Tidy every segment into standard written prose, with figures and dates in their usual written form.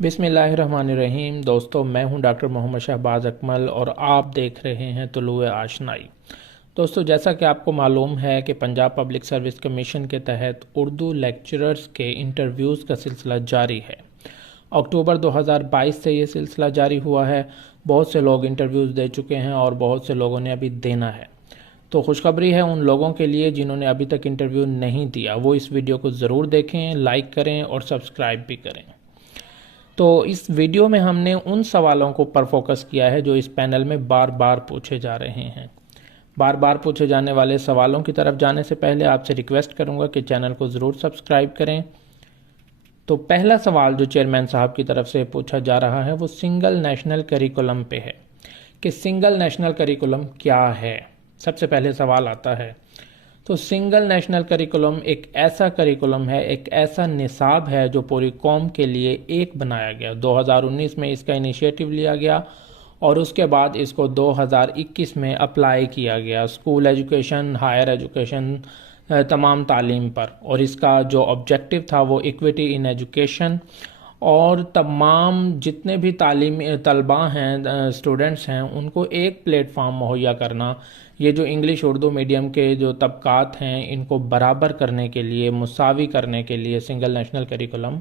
بسم اللہ الرحمن الرحیم۔ دوستو، میں ہوں ڈاکٹر محمد شہباز اکمل اور آپ دیکھ رہے ہیں طلوع آشنائی۔ دوستو، جیسا کہ آپ کو معلوم ہے کہ پنجاب پبلک سروس کمیشن کے تحت اردو لیکچررز کے انٹرویوز کا سلسلہ جاری ہے۔ اکتوبر 2022 سے یہ سلسلہ جاری ہوا ہے۔ بہت سے لوگ انٹرویوز دے چکے ہیں اور بہت سے لوگوں نے ابھی دینا ہے۔ تو خوشخبری ہے ان لوگوں کے لیے جنہوں نے ابھی تک انٹرویو نہیں دیا، وہ اس ویڈیو کو ضرور دیکھیں، لائک کریں اور سبسکرائب بھی کریں۔ تو اس ویڈیو میں ہم نے ان سوالوں کو پر فوکس کیا ہے جو اس پینل میں بار بار پوچھے جا رہے ہیں۔ بار بار پوچھے جانے والے سوالوں کی طرف جانے سے پہلے آپ سے ریکویسٹ کروں گا کہ چینل کو ضرور سبسکرائب کریں۔ تو پہلا سوال جو چیئرمین صاحب کی طرف سے پوچھا جا رہا ہے وہ سنگل نیشنل کریکولم پہ ہے کہ سنگل نیشنل کریکولم کیا ہے۔ سب سے پہلے سوال آتا ہے تو سنگل نیشنل کریکولم ایک ایسا کریکولم ہے، ایک ایسا نصاب ہے جو پوری قوم کے لیے ایک بنایا گیا۔ 2019 میں اس کا انیشیٹو لیا گیا اور اس کے بعد اس کو 2021 میں اپلائی کیا گیا اسکول ایجوکیشن، ہائر ایجوکیشن، تمام تعلیم پر۔ اور اس کا جو آبجیکٹو تھا وہ ایکویٹی ان ایجوکیشن اور تمام جتنے بھی تعلیمی طلباء ہیں، اسٹوڈنٹس ہیں، ان کو ایک پلیٹ فارم مہیا کرنا۔ یہ جو انگلش اردو میڈیم کے جو طبقات ہیں ان کو برابر کرنے کے لیے، مساوی کرنے کے لیے سنگل نیشنل کریکولم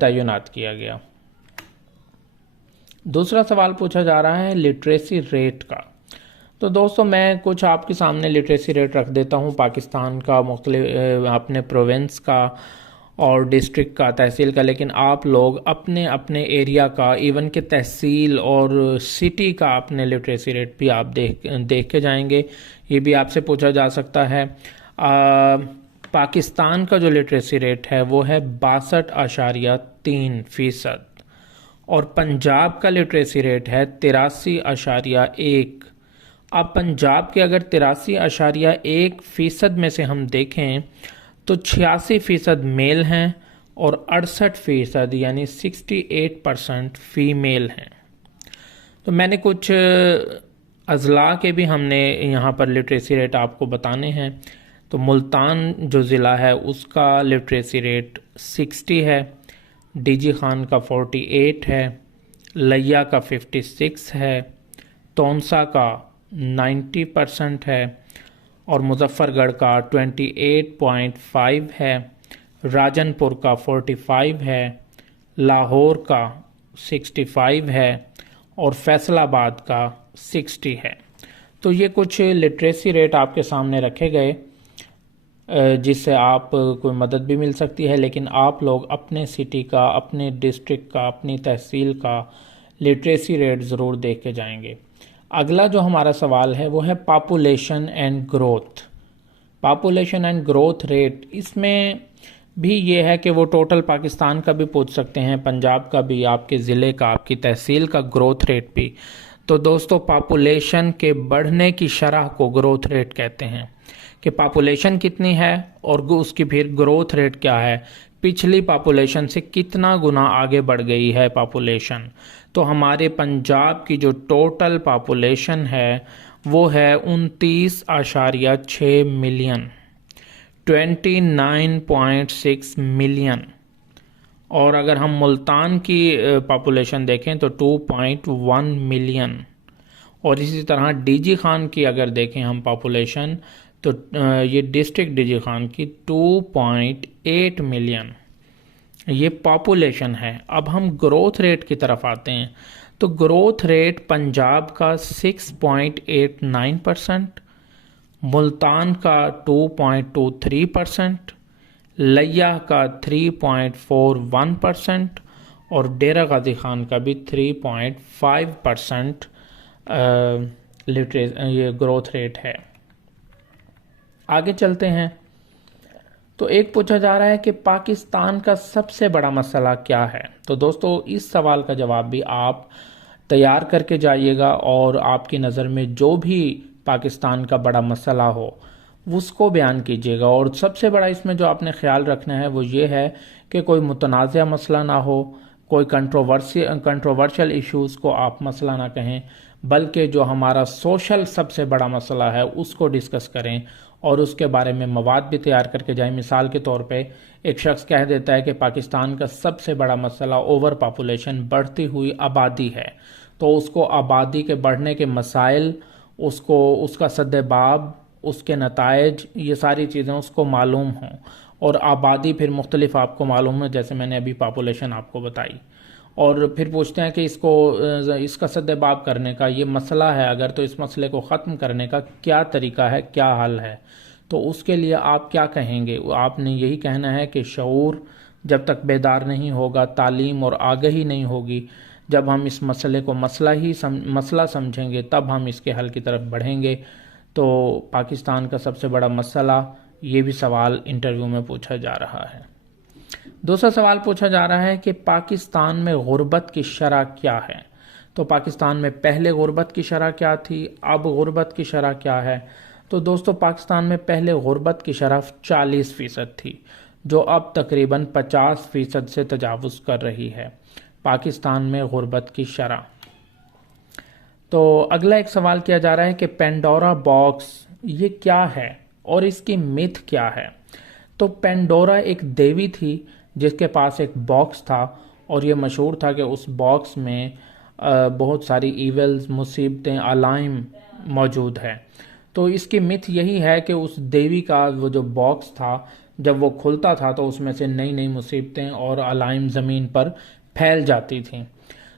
تعینات کیا گیا۔ دوسرا سوال پوچھا جا رہا ہے لٹریسی ریٹ کا۔ تو دوستو، میں کچھ آپ کے سامنے لٹریسی ریٹ رکھ دیتا ہوں پاکستان کا، مختلف اپنے پروونس کا اور ڈسٹرکٹ کا، تحصیل کا، لیکن آپ لوگ اپنے اپنے ایریا کا، ایون کہ تحصیل اور سٹی کا اپنے لٹریسی ریٹ بھی آپ دیکھ کے جائیں گے۔ یہ بھی آپ سے پوچھا جا سکتا ہے۔ پاکستان کا جو لٹریسی ریٹ ہے وہ ہے 62.3%، اور پنجاب کا لٹریسی ریٹ ہے 83.1۔ اب پنجاب کے اگر 83.1% میں سے ہم دیکھیں تو 86% میل ہیں اور 68% یعنی 68% فیمیل ہیں۔ تو میں نے کچھ اضلاع کے بھی ہم نے یہاں پر لٹریسی ریٹ آپ کو بتانے ہیں۔ تو ملتان جو ضلع ہے اس کا لٹریسی ریٹ 60 ہے، ڈی جی خان کا 48 ہے، لیا کا 56 ہے، تونسا کا 90% ہے اور مظفر گڑھ کا 28.5 ہے، راجن پور کا 45 ہے، لاہور کا 65 ہے اور فیصل آباد کا 60 ہے۔ تو یہ کچھ لٹریسی ریٹ آپ کے سامنے رکھے گئے جس سے آپ کوئی مدد بھی مل سکتی ہے، لیکن آپ لوگ اپنے سٹی کا، اپنے ڈسٹرکٹ کا، اپنی تحصیل کا لٹریسی ریٹ ضرور دیکھ کے جائیں گے۔ اگلا جو ہمارا سوال ہے وہ ہے population and growth. Population and growth rate, اس میں بھی یہ ہے کہ وہ ٹوٹل پاکستان کا بھی پوچھ سکتے ہیں، پنجاب کا بھی، آپ کے ضلع کا، آپ کی تحصیل کا گروتھ ریٹ بھی۔ تو دوستو، پاپولیشن کے بڑھنے کی شرح کو گروتھ ریٹ کہتے ہیں کہ پاپولیشن کتنی ہے اور اس کی پھر گروتھ ریٹ کیا ہے، پچھلی پاپولیشن سے کتنا گنا آگے بڑھ گئی ہے پاپولیشن۔ تو ہمارے پنجاب کی جو ٹوٹل پاپولیشن ہے وہ ہے 29.6 ملین، 29.6 ملین۔ اور اگر ہم ملتان کی پاپولیشن دیکھیں تو 2.1 ملین، اور اسی طرح ڈی جی خان کی اگر دیکھیں ہم پاپولیشن تو یہ ڈسٹرکٹ ڈی جی خان کی 2.8 ملین، یہ پاپولیشن ہے۔ اب ہم گروتھ ریٹ کی طرف آتے ہیں تو گروتھ ریٹ پنجاب کا 6.89%، ملتان کا 2.23%، لیا کا 3.41% اور ڈیرہ غازی خان کا بھی 3.5% یہ گروتھ ریٹ ہے۔ آگے چلتے ہیں تو ایک پوچھا جا رہا ہے کہ پاکستان کا سب سے بڑا مسئلہ کیا ہے۔ تو دوستو، اس سوال کا جواب بھی آپ تیار کر کے جائیے گا اور آپ کی نظر میں جو بھی پاکستان کا بڑا مسئلہ ہو اس کو بیان کیجیے گا۔ اور سب سے بڑا اس میں جو آپ نے خیال رکھنا ہے وہ یہ ہے کہ کوئی متنازع مسئلہ نہ ہو، کوئی کنٹروورشل ایشوز کو آپ مسئلہ نہ کہیں، بلکہ جو ہمارا سوشل سب سے بڑا مسئلہ ہے اس کو ڈسکس کریں اور اس کے بارے میں مواد بھی تیار کر کے جائیں. مثال کے طور پہ ایک شخص کہہ دیتا ہے کہ پاکستان کا سب سے بڑا مسئلہ اوور پاپولیشن، بڑھتی ہوئی آبادی ہے، تو اس کو آبادی کے بڑھنے کے مسائل، اس کا سد باب، اس کے نتائج، یہ ساری چیزیں اس کو معلوم ہوں. اور آبادی پھر مختلف آپ کو معلوم ہے، جیسے میں نے ابھی پاپولیشن آپ کو بتائی. اور پھر پوچھتے ہیں کہ اس کا سد باب کرنے کا یہ مسئلہ ہے اگر، تو اس مسئلے کو ختم کرنے کا کیا طریقہ ہے، کیا حل ہے. تو اس کے لیے آپ کیا کہیں گے؟ آپ نے یہی کہنا ہے کہ شعور جب تک بیدار نہیں ہوگا، تعلیم اور آگہی نہیں ہوگی، جب ہم اس مسئلے کو مسئلہ سمجھیں گے تب ہم اس کے حل کی طرف بڑھیں گے. تو پاکستان کا سب سے بڑا مسئلہ، یہ بھی سوال انٹرویو میں پوچھا جا رہا ہے. دوسرا سوال پوچھا جا رہا ہے کہ پاکستان میں غربت کی شرح کیا ہے؟ تو پاکستان میں پہلے غربت کی شرح کیا تھی، اب غربت کی شرح کیا ہے؟ تو دوستو، پاکستان میں پہلے غربت کی شرح 40% تھی، جو اب تقریباً 50% سے تجاوز کر رہی ہے پاکستان میں غربت کی شرح. تو اگلا ایک سوال کیا جا رہا ہے کہ پینڈورا باکس یہ کیا ہے اور اس کی میتھ کیا ہے؟ تو پینڈورا ایک دیوی تھی جس کے پاس ایک باکس تھا، اور یہ مشہور تھا کہ اس باکس میں بہت ساری ایولز، مصیبتیں، علائم موجود ہیں. تو اس کی میتھ یہی ہے کہ اس دیوی کا وہ جو باکس تھا، جب وہ کھلتا تھا تو اس میں سے نئی نئی مصیبتیں اور علائم زمین پر پھیل جاتی تھیں.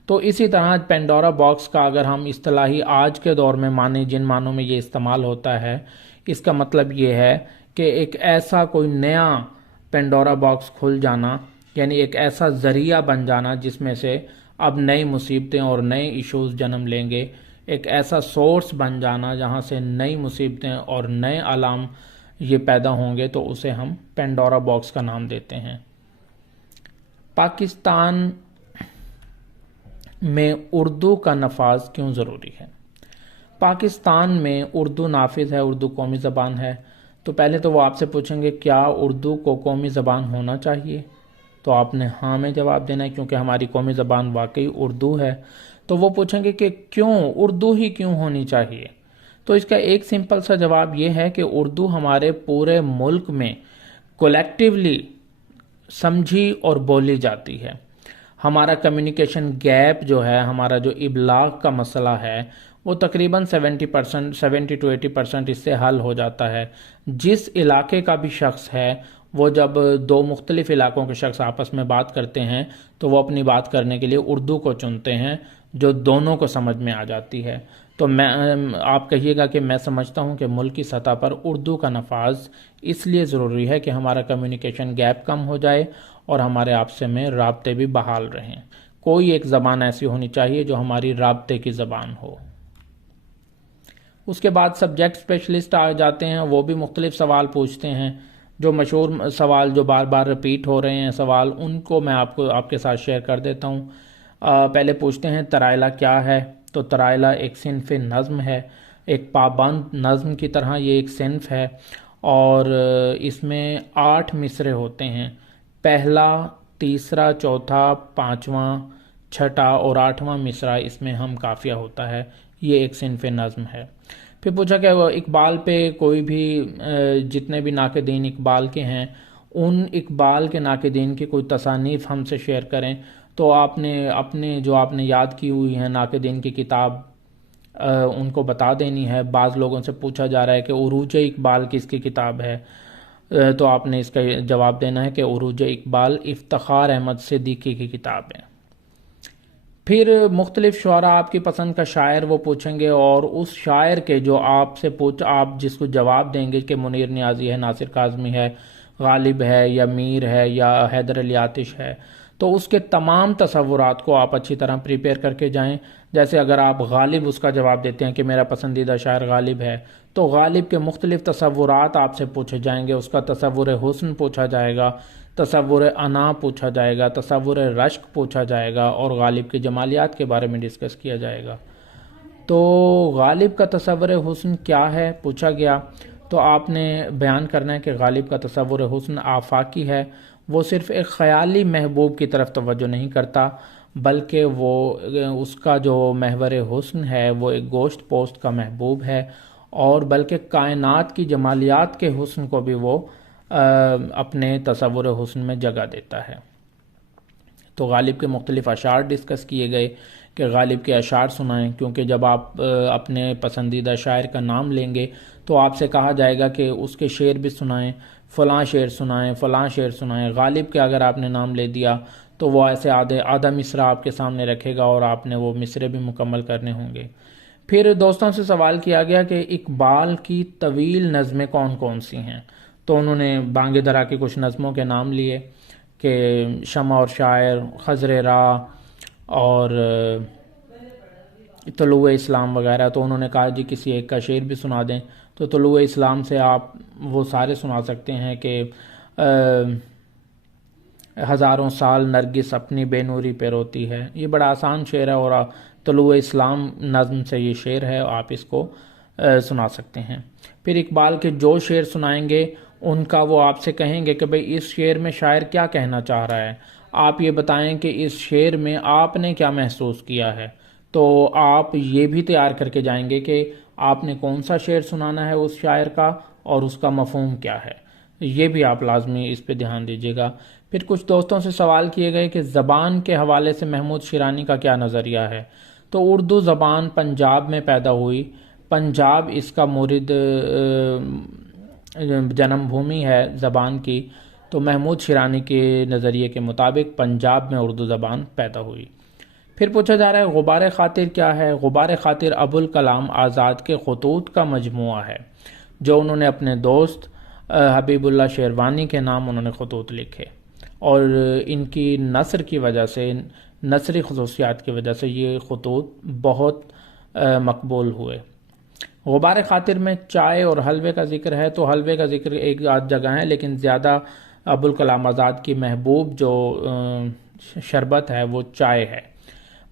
تو اسی طرح پینڈورا باکس کا اگر ہم اصطلاحی آج کے دور میں معنی، جن معنوں میں یہ استعمال ہوتا ہے، اس کا مطلب یہ ہے کہ ایک ایسا کوئی نیا پینڈورا باکس کھل جانا، یعنی ایک ایسا ذریعہ بن جانا جس میں سے اب نئی مصیبتیں اور نئے ایشوز جنم لیں گے، ایک ایسا سورس بن جانا جہاں سے نئی مصیبتیں اور نئے علام یہ پیدا ہوں گے، تو اسے ہم پینڈورا باکس کا نام دیتے ہیں. پاکستان میں اردو کا نفاذ کیوں ضروری ہے؟ پاکستان میں اردو نافذ ہے، اردو قومی زبان ہے. تو پہلے تو وہ آپ سے پوچھیں گے کیا اردو کو قومی زبان ہونا چاہیے؟ تو آپ نے ہاں میں جواب دینا ہے، کیونکہ ہماری قومی زبان واقعی اردو ہے. تو وہ پوچھیں گے کہ کیوں اردو ہی کیوں ہونی چاہیے؟ تو اس کا ایک سمپل سا جواب یہ ہے کہ اردو ہمارے پورے ملک میں کولیکٹیولی سمجھی اور بولی جاتی ہے. ہمارا کمیونیکیشن گیپ جو ہے، ہمارا جو ابلاغ کا مسئلہ ہے، وہ تقریباً 70% اس سے حل ہو جاتا ہے. جس علاقے کا بھی شخص ہے، وہ جب دو مختلف علاقوں کے شخص آپس میں بات کرتے ہیں تو وہ اپنی بات کرنے کے لیے اردو کو چنتے ہیں جو دونوں کو سمجھ میں آ جاتی ہے. تو آپ کہیے گا کہ میں سمجھتا ہوں کہ ملکی سطح پر اردو کا نفاذ اس لیے ضروری ہے کہ ہمارا کمیونیکیشن گیپ کم ہو جائے اور ہمارے آپس میں رابطے بھی بحال رہیں. کوئی ایک زبان ایسی ہونی چاہیے جو ہماری رابطے کی زبان ہو. اس کے بعد سبجیکٹ اسپیشلسٹ آ جاتے ہیں، وہ بھی مختلف سوال پوچھتے ہیں. جو مشہور سوال جو بار بار رپیٹ ہو رہے ہیں سوال، ان کو میں آپ کے ساتھ شیئر کر دیتا ہوں. پہلے پوچھتے ہیں ترائلہ کیا ہے؟ تو ترائلہ ایک صنف نظم ہے، ایک پابند نظم کی طرح یہ ایک صنف ہے، اور اس میں 8 مصرے ہوتے ہیں. پہلا، تیسرا، چوتھا، پانچواں، چھٹا اور 8واں مصرع اس میں ہم قافیہ ہوتا ہے. یہ ایک صنف نظم ہے. پھر پوچھا کہ اقبال پہ کوئی بھی جتنے بھی ناقدین اقبال کے ہیں، ان اقبال کے ناقدین کی کوئی تصانیف ہم سے شیئر کریں. تو آپ نے جو آپ نے یاد کی ہوئی ہیں ناقدین کی کتاب ان کو بتا دینی ہے. بعض لوگوں سے پوچھا جا رہا ہے کہ عروج اقبال کس کی کتاب ہے؟ تو آپ نے اس کا جواب دینا ہے کہ عروج اقبال افتخار احمد صدیقی کی کتاب ہے. پھر مختلف شعراء، آپ کی پسند کا شاعر وہ پوچھیں گے، اور اس شاعر کے جو آپ جس کو جواب دیں گے کہ منیر نیازی ہے، ناصر کاظمی ہے، غالب ہے، یا میر ہے، یا حیدر علی آتش ہے، تو اس کے تمام تصورات کو آپ اچھی طرح پریپیئر کر کے جائیں. جیسے اگر آپ غالب اس کا جواب دیتے ہیں کہ میرا پسندیدہ شاعر غالب ہے، تو غالب کے مختلف تصورات آپ سے پوچھے جائیں گے. اس کا تصور حسن پوچھا جائے گا، تصور انا پوچھا جائے گا، تصور رشک پوچھا جائے گا، اور غالب کے جمالیات کے بارے میں ڈسکس کیا جائے گا. تو غالب کا تصور حسن کیا ہے پوچھا گیا، تو آپ نے بیان کرنا ہے کہ غالب کا تصور حسن آفاقی ہے. وہ صرف ایک خیالی محبوب کی طرف توجہ نہیں کرتا، بلکہ اس کا جو محور حسن ہے وہ ایک گوشت پوست کا محبوب ہے، اور بلکہ کائنات کی جمالیات کے حسن کو بھی وہ اپنے تصور حسن میں جگہ دیتا ہے۔ تو غالب کے مختلف اشعار ڈسکس کیے گئے کہ غالب کے اشعار سنائیں، کیونکہ جب آپ اپنے پسندیدہ شاعر کا نام لیں گے تو آپ سے کہا جائے گا کہ اس کے شعر بھی سنائیں، فلاں شعر سنائیں، فلاں شعر سنائیں۔ غالب کے اگر آپ نے نام لے دیا تو وہ ایسے آدھا مصرع آپ کے سامنے رکھے گا اور آپ نے وہ مصرے بھی مکمل کرنے ہوں گے۔ پھر دوستوں سے سوال کیا گیا کہ اقبال کی طویل نظمیں کون کون سی ہیں، تو انہوں نے بانگ درا کی کچھ نظموں کے نام لیے کہ شمع اور شاعر، خضر راہ اور طلوع اسلام وغیرہ۔ تو انہوں نے کہا جی کسی ایک کا شعر بھی سنا دیں، تو طلوع اسلام سے آپ وہ سارے سنا سکتے ہیں کہ ہزاروں سال نرگس اپنی بے نوری پہ روتی ہے۔ یہ بڑا آسان شعر ہے اور طلوع اسلام نظم سے یہ شعر ہے، آپ اس کو سنا سکتے ہیں۔ پھر اقبال کے جو شعر سنائیں گے ان کا وہ آپ سے کہیں گے کہ بھئی اس شعر میں شاعر کیا کہنا چاہ رہا ہے، آپ یہ بتائیں کہ اس شعر میں آپ نے کیا محسوس کیا ہے۔ تو آپ یہ بھی تیار کر کے جائیں گے کہ آپ نے کون سا شعر سنانا ہے اس شاعر کا اور اس کا مفہوم کیا ہے، یہ بھی آپ لازمی اس پہ دھیان دیجیے گا۔ پھر کچھ دوستوں سے سوال کیے گئے کہ زبان کے حوالے سے محمود شیرانی کا کیا نظریہ ہے۔ تو اردو زبان پنجاب میں پیدا ہوئی، پنجاب اس کا مورد جنم بھومی ہے زبان کی، تو محمود شیرانی کے نظریے کے مطابق پنجاب میں اردو زبان پیدا ہوئی۔ پھر پوچھا جا رہا ہے غبار خاطر کیا ہے۔ غبار خاطر ابوالکلام آزاد کے خطوط کا مجموعہ ہے، جو انہوں نے اپنے دوست حبیب اللہ شیروانی کے نام انہوں نے خطوط لکھے، اور ان کی نثر کی وجہ سے، نثری خصوصیات کی وجہ سے یہ خطوط بہت مقبول ہوئے۔ غبار خاطر میں چائے اور حلوے کا ذکر ہے، تو حلوے کا ذکر ایک آدھ جگہ ہے، لیکن زیادہ ابوالکلام آزاد کی محبوب جو شربت ہے وہ چائے ہے،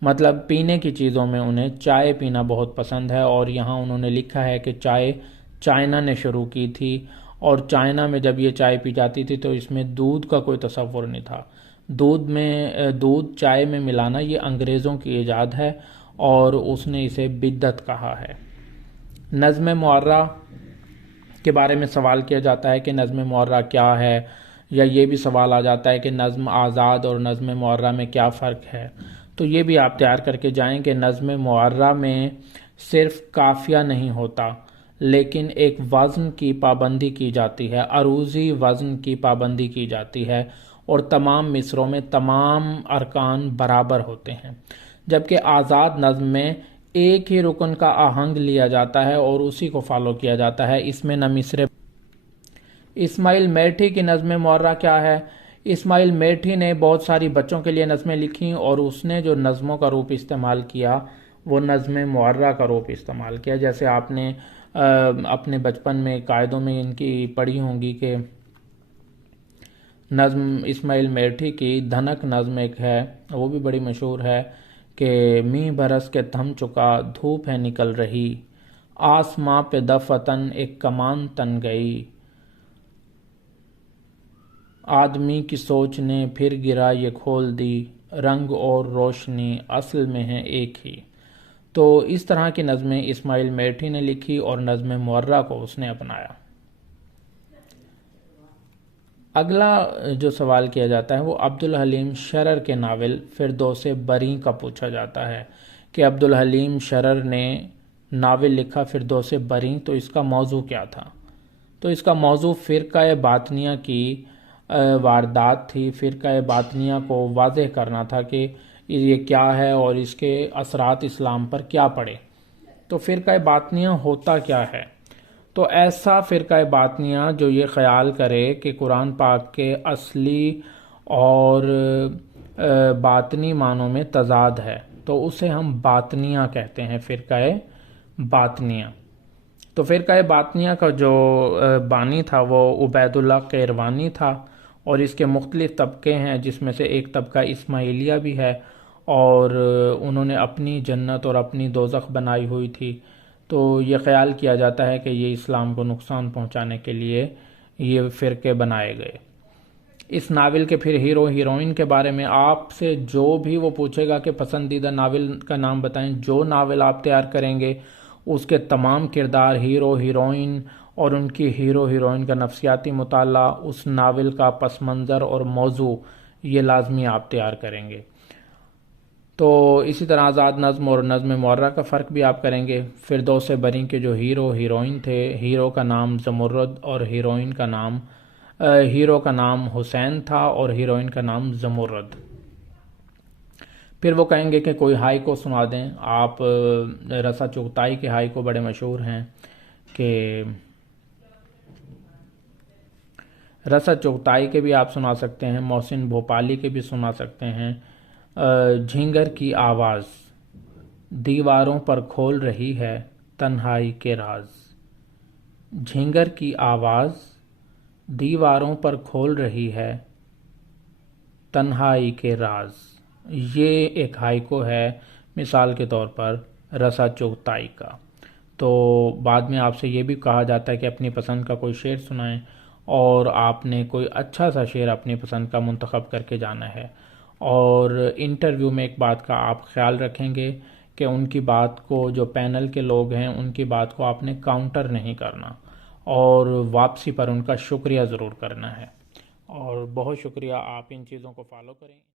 مطلب پینے کی چیزوں میں انہیں چائے پینا بہت پسند ہے۔ اور یہاں انہوں نے لکھا ہے کہ چائے چائنا نے شروع کی تھی، اور چائنا میں جب یہ چائے پی جاتی تھی تو اس میں دودھ کا کوئی تصور نہیں تھا۔ دودھ چائے میں ملانا یہ انگریزوں کی ایجاد ہے، اور اس نے اسے بدعت کہا ہے۔ نظم معرہ کے بارے میں سوال کیا جاتا ہے کہ نظم معرہ کیا ہے، یا یہ بھی سوال آ جاتا ہے کہ نظم آزاد اور نظم معرہ میں کیا فرق ہے۔ تو یہ بھی آپ تیار کر کے جائیں کہ نظم معرہ میں صرف قافیہ نہیں ہوتا، لیکن ایک وزن کی پابندی کی جاتی ہے، عروضی وزن کی پابندی کی جاتی ہے، اور تمام مصروں میں تمام ارکان برابر ہوتے ہیں۔ جبکہ آزاد نظم میں ایک ہی رکن کا آہنگ لیا جاتا ہے اور اسی کو فالو کیا جاتا ہے، اس میں نہ مصرے۔ اسماعیل میٹھی کی نظم معرہ کیا ہے؟ اسماعیل میٹھی نے بہت ساری بچوں کے لیے نظمیں لکھیں، اور اس نے جو نظموں کا روپ استعمال کیا وہ نظم معرہ کا روپ استعمال کیا۔ جیسے آپ نے اپنے بچپن میں قاعدوں میں ان کی پڑھی ہوں گی کہ نظم اسماعیل میٹھی کی دھنک نظم ایک ہے، وہ بھی بڑی مشہور ہے کہ می برس کے تھم چکا دھوپ ہے نکل رہی، آسماں پہ دفتن ایک کمان تن گئی، آدمی کی سوچ نے پھر گرا یہ کھول دی، رنگ اور روشنی اصل میں ہے ایک ہی۔ تو اس طرح کی نظمیں اسماعیل میٹھی نے لکھی اور نظم معرہ کو اس نے اپنایا۔ اگلا جو سوال کیا جاتا ہے وہ عبدالحلیم شرر کے ناول فردوس بریں کا پوچھا جاتا ہے کہ عبدالحلیم شرر نے ناول لکھا فردوس بریں، تو اس کا موضوع کیا تھا؟ تو اس کا موضوع فرقہ باطنیہ کی واردات تھی۔ فرقہ باطنیہ کو واضح کرنا تھا کہ یہ کیا ہے اور اس کے اثرات اسلام پر کیا پڑے۔ تو فرقہ باطنیہ ہوتا کیا ہے؟ تو ایسا فرقہ باطنیہ جو یہ خیال کرے کہ قرآن پاک کے اصلی اور باطنی معنوں میں تضاد ہے، تو اسے ہم باطنیہ کہتے ہیں، فرقہ باطنیہ۔ تو فرقہ باطنیہ کا جو بانی تھا وہ عبید اللہ قیروانی تھا، اور اس کے مختلف طبقے ہیں، جس میں سے ایک طبقہ اسماعیلیہ بھی ہے، اور انہوں نے اپنی جنت اور اپنی دوزخ بنائی ہوئی تھی۔ تو یہ خیال کیا جاتا ہے کہ یہ اسلام کو نقصان پہنچانے کے لیے یہ فرقے بنائے گئے۔ اس ناول کے پھر ہیرو ہیروئن کے بارے میں آپ سے جو بھی وہ پوچھے گا کہ پسندیدہ ناول کا نام بتائیں، جو ناول آپ تیار کریں گے اس کے تمام کردار، ہیرو ہیروئن اور ان کی ہیرو ہیروئن کا نفسیاتی مطالعہ، اس ناول کا پس منظر اور موضوع، یہ لازمی آپ تیار کریں گے۔ تو اسی طرح آزاد نظم اور نظم معرہ کا فرق بھی آپ کریں گے۔ فردوس بری کے جو ہیرو ہیروئن تھے، ہیرو کا نام زمرد اور ہیرو کا نام حسین تھا اور ہیروئن کا نام زمرد۔ پھر وہ کہیں گے کہ کوئی ہائی کو سنا دیں۔ آپ رسا چغتائی کے ہائی کو بڑے مشہور ہیں کہ رسا چغتائی کے بھی آپ سنا سکتے ہیں، محسن بھوپالی کے بھی سنا سکتے ہیں۔ جھینگر کی آواز دیواروں پر کھول رہی ہے تنہائی کے راز، جھینگر کی آواز دیواروں پر کھول رہی ہے تنہائی کے راز، یہ ایک ہائیکو ہے مثال کے طور پر رسا چغتائی کا۔ تو بعد میں آپ سے یہ بھی کہا جاتا ہے کہ اپنی پسند کا کوئی شعر سنائیں، اور آپ نے کوئی اچھا سا شعر اپنی پسند کا منتخب کر کے جانا ہے۔ اور انٹرویو میں ایک بات کا آپ خیال رکھیں گے کہ ان کی بات کو، جو پینل کے لوگ ہیں ان کی بات کو آپ نے کاؤنٹر نہیں کرنا، اور واپسی پر ان کا شکریہ ضرور کرنا ہے۔ اور بہت شکریہ، آپ ان چیزوں کو فالو کریں۔